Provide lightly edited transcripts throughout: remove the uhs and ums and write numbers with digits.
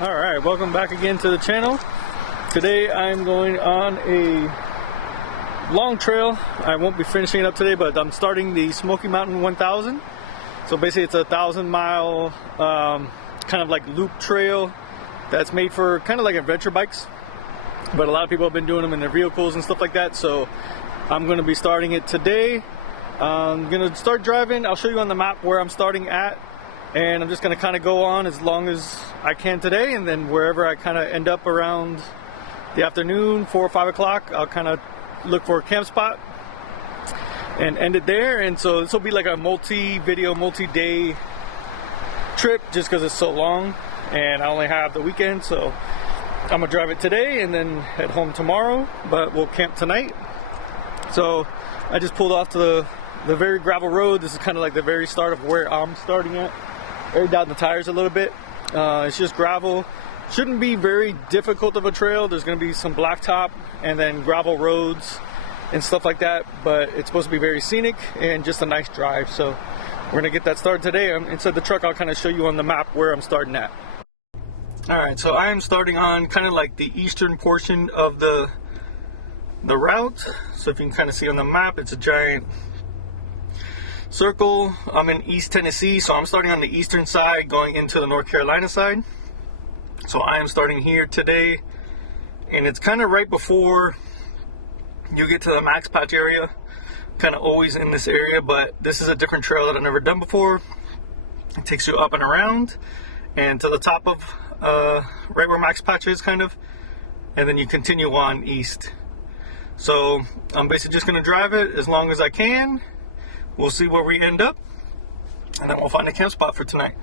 Alright, welcome back again to the channel. Today I'm going on a long trail. I won't be finishing it up today, but I'm starting the Smokey Mtn 1000. So basically it's a 1,000-mile kind of like loop trail that's made for kind of like adventure bikes. But a lot of people have been doing them in their vehicles and stuff like that. So I'm going to be starting it today. I'm going to start driving. I'll show you on the map where I'm starting at. And I'm just going to kind of go on as long as I can today, and then wherever I kind of end up around the afternoon, 4 or 5 o'clock, I'll kind of look for a camp spot and end it there. And so this will be like a multi-video, multi-day trip just because it's so long and I only have the weekend. So I'm going to drive it today and then head home tomorrow, but we'll camp tonight. So I just pulled off to the very gravel road. This is kind of like the very start of where I'm starting at. Aired out the tires a little bit. It's just gravel. Shouldn't be very difficult of a trail. There's going to be some blacktop and then gravel roads and stuff like that, but it's supposed to be very scenic and just a nice drive. So we're going to get that started today. Inside the truck, I'll kind of show you on the map where I'm starting at. Alright, so I am starting on kind of like the eastern portion of the route. So if you can kind of see on the map, it's a giant circle. I'm in East Tennessee, so I'm starting on the eastern side going into the North Carolina side. So I am starting here today, and it's kind of right before you get to the max patch area. Kind of always in this area, but this is a different trail that I've never done before. It takes you up and around and to the top of right where max patch is kind of, and then you continue on east. So I'm basically just going to drive it as long as I can. We'll see where we end up, and then we'll find a camp spot for tonight.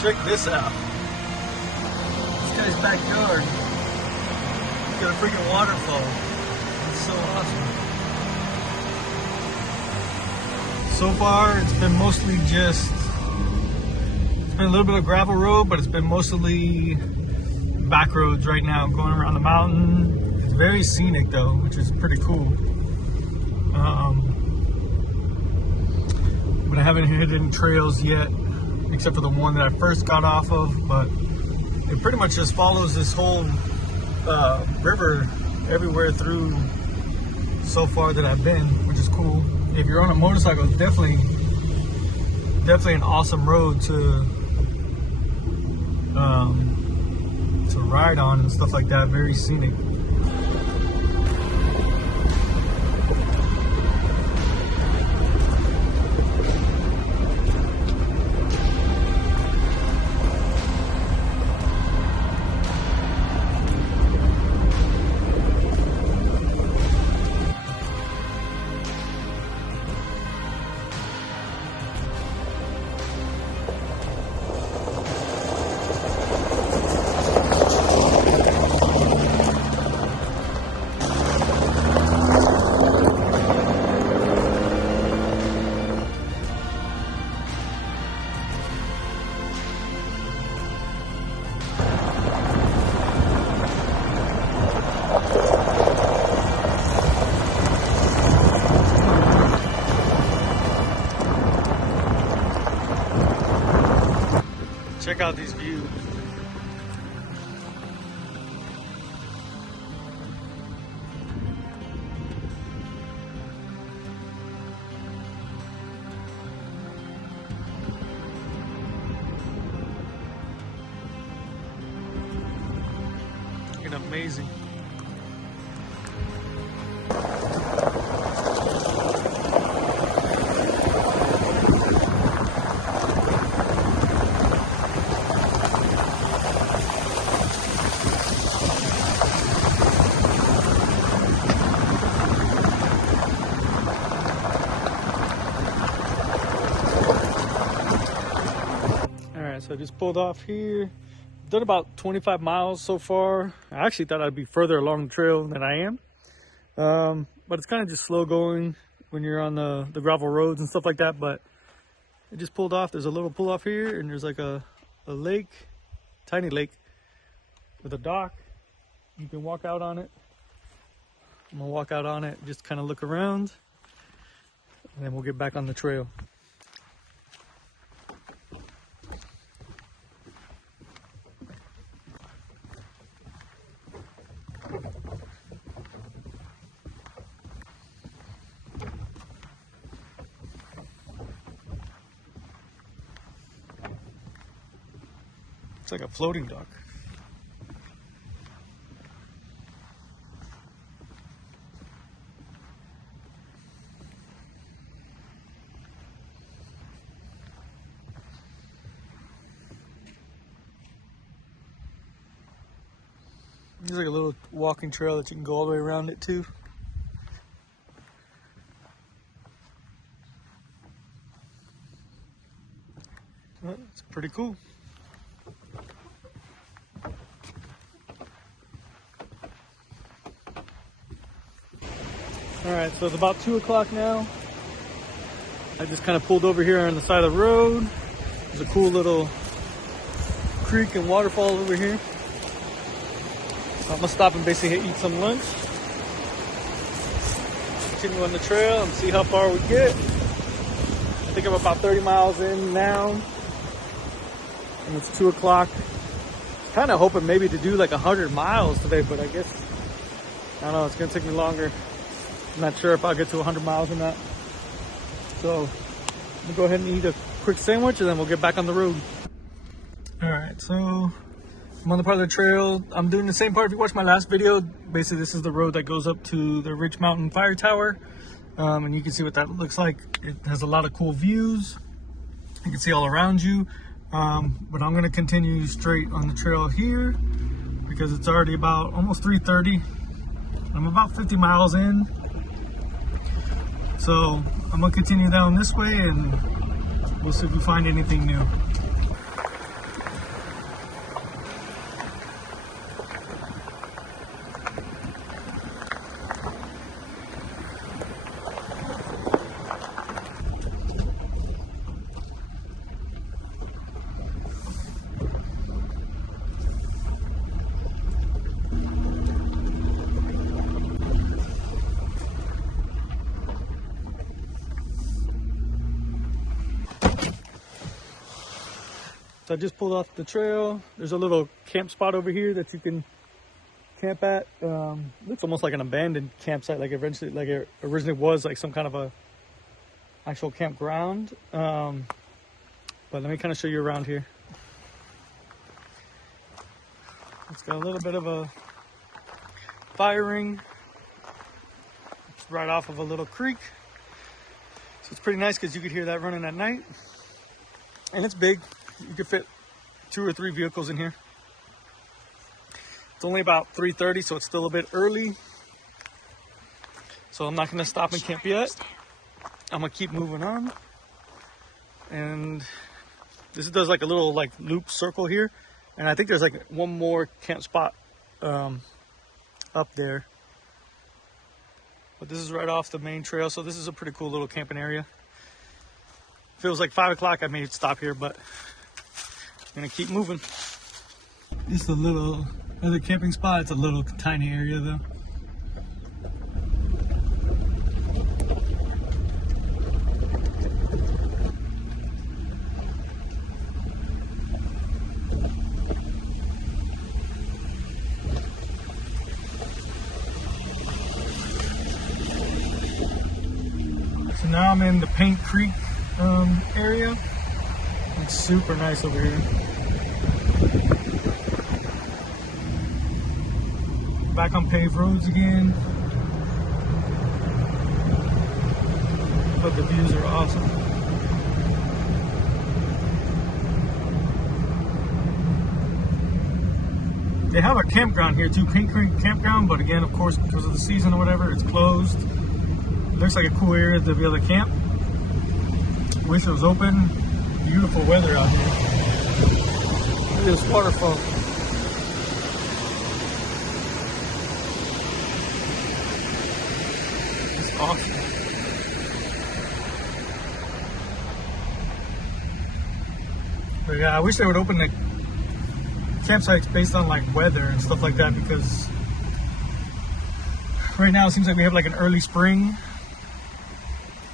Check this out. This guy's backyard. He's got a freaking waterfall. It's so awesome. So far, it's been mostly just, it's been a little bit of gravel road, but it's been mostly back roads right now, going around the mountain. It's very scenic though, which is pretty cool. But I haven't hit any trails yet, except for the one that I first got off of, but it pretty much just follows this whole river everywhere through so far that I've been, which is cool. If you're on a motorcycle, it's definitely an awesome road to ride on and stuff like that. Very scenic. Check out these views. Looking amazing. So I just pulled off here. Done about 25 miles so far. I actually thought I'd be further along the trail than I am. But it's kind of just slow going when you're on the gravel roads and stuff like that. But I just pulled off. There's a little pull off here, and there's like a lake, tiny lake with a dock. You can walk out on it. I'm gonna walk out on it, just kind of look around, and then we'll get back on the trail. It's like a floating dock. There's like a little walking trail that you can go all the way around it too. It's pretty cool. Alright, so it's about 2 o'clock now. I just kind of pulled over here on the side of the road. There's a cool little creek and waterfall over here. So I'm gonna stop and basically eat some lunch. Continue on the trail and see how far we get. I think I'm about 30 miles in now. And it's 2 o'clock. Kind of hoping maybe to do like 100 miles today, but I guess, I don't know, it's gonna take me longer. I'm not sure if I'll get to 100 miles or not. So I'm gonna go ahead and eat a quick sandwich and then we'll get back on the road. All right, so I'm on the part of the trail. I'm doing the same part if you watched my last video. Basically, this is the road that goes up to the Ridge Mountain Fire Tower. And you can see what that looks like. It has a lot of cool views. You can see all around you. But I'm gonna continue straight on the trail here because it's already about almost 3:30. I'm about 50 miles in. So I'm gonna continue down this way and we'll see if we find anything new. So I just pulled off the trail. There's a little camp spot over here that you can camp at. Looks almost like an abandoned campsite, like it originally was like some kind of a actual campground. But let me kind of show you around here. It's got a little bit of a fire ring. It's right off of a little creek. So it's pretty nice because you could hear that running at night. And it's big. You could fit 2 or 3 vehicles in here. It's only about 3:30, so it's still a bit early. So I'm not going to stop and camp yet. I'm going to keep moving on. And this does like a little like loop circle here. And I think there's like one more camp spot up there. But this is right off the main trail, so this is a pretty cool little camping area. If it was like 5 o'clock, I may stop here, but I'm gonna keep moving. This is a little other camping spot. It's a little tiny area though. So now I'm in the Paint Creek area. It's super nice over here. Back on paved roads again. But the views are awesome. They have a campground here too, Paint Creek Campground, but again, of course, because of the season or whatever, it's closed. It looks like a cool area to be able to camp. Wish it was open. Beautiful weather out here. Look at this waterfall. It's awesome. But yeah, I wish they would open the campsites based on like weather and stuff like that, because right now it seems like we have like an early spring,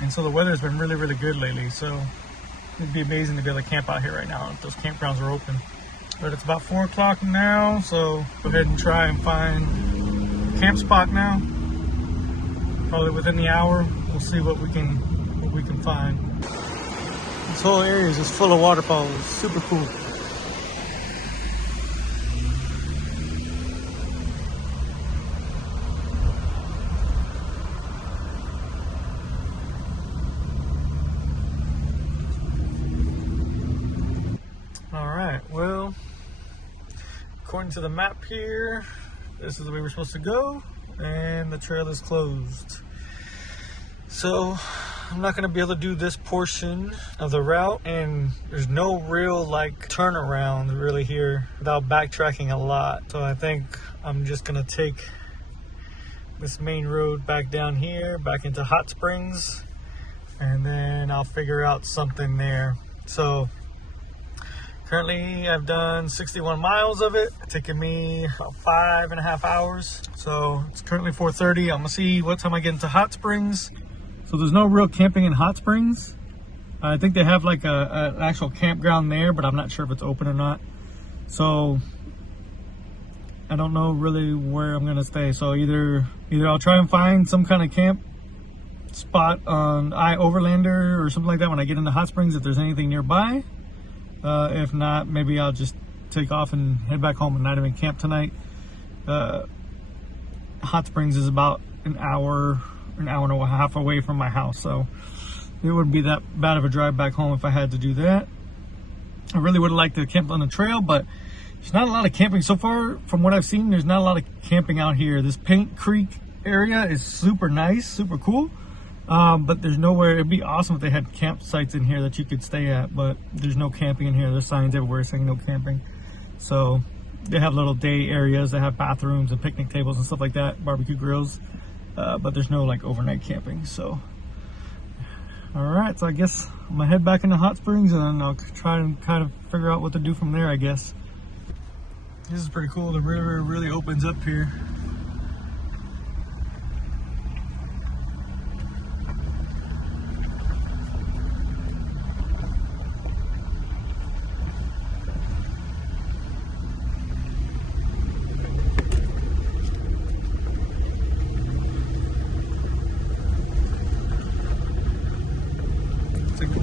and so the weather has been really, really good lately. So it'd be amazing to be able to camp out here right now if those campgrounds are open. But it's about 4 o'clock now, so go ahead and try and find a camp spot now. Probably within the hour, we'll see what we can find. This whole area is just full of waterfalls. Super cool. Alright, well, according to the map here, this is the way we're supposed to go, and the trail is closed. So I'm not going to be able to do this portion of the route, and there's no real like turnaround really here without backtracking a lot. So I think I'm just going to take this main road back down here, back into Hot Springs, and then I'll figure out something there. So currently I've done 61 miles of it, taking me about 5.5 hours. So it's currently 4:30. I'm gonna see what time I get into Hot Springs. So there's no real camping in Hot Springs. I think they have like an actual campground there, but I'm not sure if it's open or not. So I don't know really where I'm gonna stay. So either I'll try and find some kind of camp spot on Overlander or something like that when I get into Hot Springs, if there's anything nearby. If not, maybe I'll just take off and head back home and not even camp tonight. Hot Springs is about an hour and a half away from my house, so it wouldn't be that bad of a drive back home if I had to do that. I really would like to camp on the trail, but there's not a lot of camping so far. From what I've seen, there's not a lot of camping out here. This Paint Creek area is super nice, super cool. But there's nowhere. It'd be awesome if they had campsites in here that you could stay at, but there's no camping in here. There's signs everywhere saying no camping. So they have little day areas that have bathrooms and picnic tables and stuff like that, barbecue grills, but there's no like overnight camping. So all right, so I guess I'm gonna head back into Hot Springs, and then I'll try and kind of figure out what to do from there, I guess. This is pretty cool. The river really opens up here.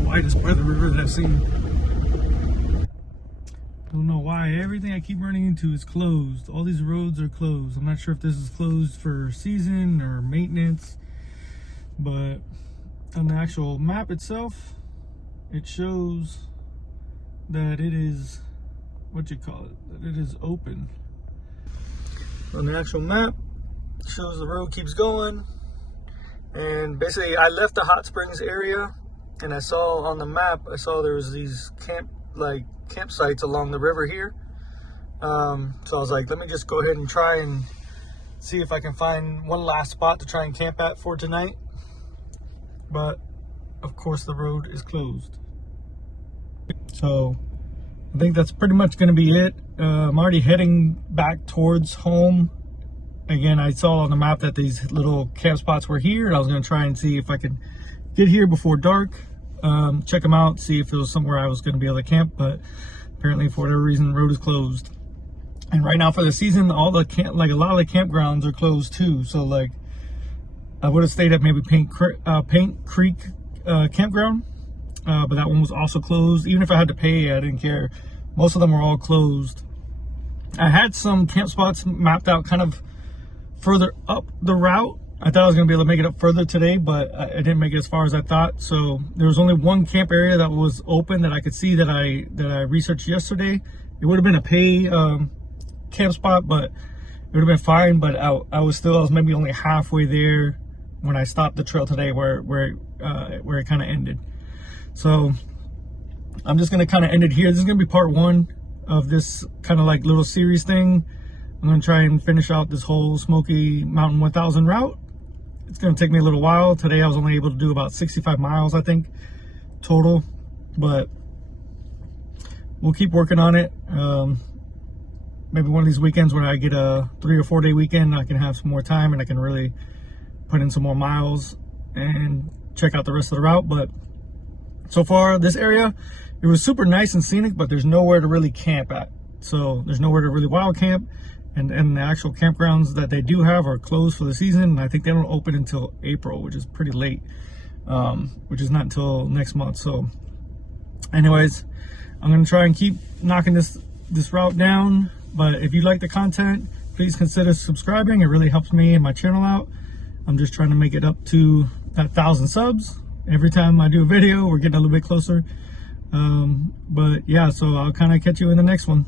Widest part of the river that I've seen. I don't know why everything I keep running into is closed. All these roads are closed. I'm not sure if this is closed for season or maintenance, but on the actual map itself, it shows that it is, that it is open. On the actual map, it shows the road keeps going, and basically I left the Hot Springs area, and I saw on the map, there was these campsites along the river here. So I was like, let me just go ahead and try and see if I can find one last spot to try and camp at for tonight. But of course the road is closed. So I think that's pretty much going to be it. I'm already heading back towards home. Again, I saw on the map that these little camp spots were here, and I was going to try and see if I could get here before dark. Check them out, see if there was somewhere I was going to be able to camp, but apparently for whatever reason the road is closed. And right now for the season, all the a lot of the campgrounds are closed too. So like I would have stayed at maybe Paint Creek campground, but that one was also closed. Even if I had to pay, I didn't care. Most of them were all closed. I had some camp spots mapped out kind of further up the route. I thought I was going to be able to make it up further today, but I didn't make it as far as I thought. So there was only one camp area that was open that I could see that I researched yesterday. It would have been a pay camp spot, but it would have been fine. But I was maybe only halfway there when I stopped the trail today, where it kind of ended. So I'm just gonna kind of end it here. This is gonna be part one of this kind of like little series thing. I'm gonna try and finish out this whole Smoky Mountain 1000 route. It's gonna take me a little while. Today I was only able to do about 65 miles, I think, total, but we'll keep working on it. Maybe one of these weekends when I get a 3 or 4 day weekend, I can have some more time and I can really put in some more miles and check out the rest of the route. But so far, this area, it was super nice and scenic, but there's nowhere to really camp at. So there's nowhere to really wild camp, and the actual campgrounds that they do have are closed for the season. And I think they don't open until April, which is pretty late, which is not until next month. So anyways, I'm gonna try and keep knocking this route down. But if you like the content, please consider subscribing. It really helps me and my channel out. I'm just trying to make it up to that 1,000 subs. Every time I do a video, we're getting a little bit closer. But yeah, so I'll kind of catch you in the next one.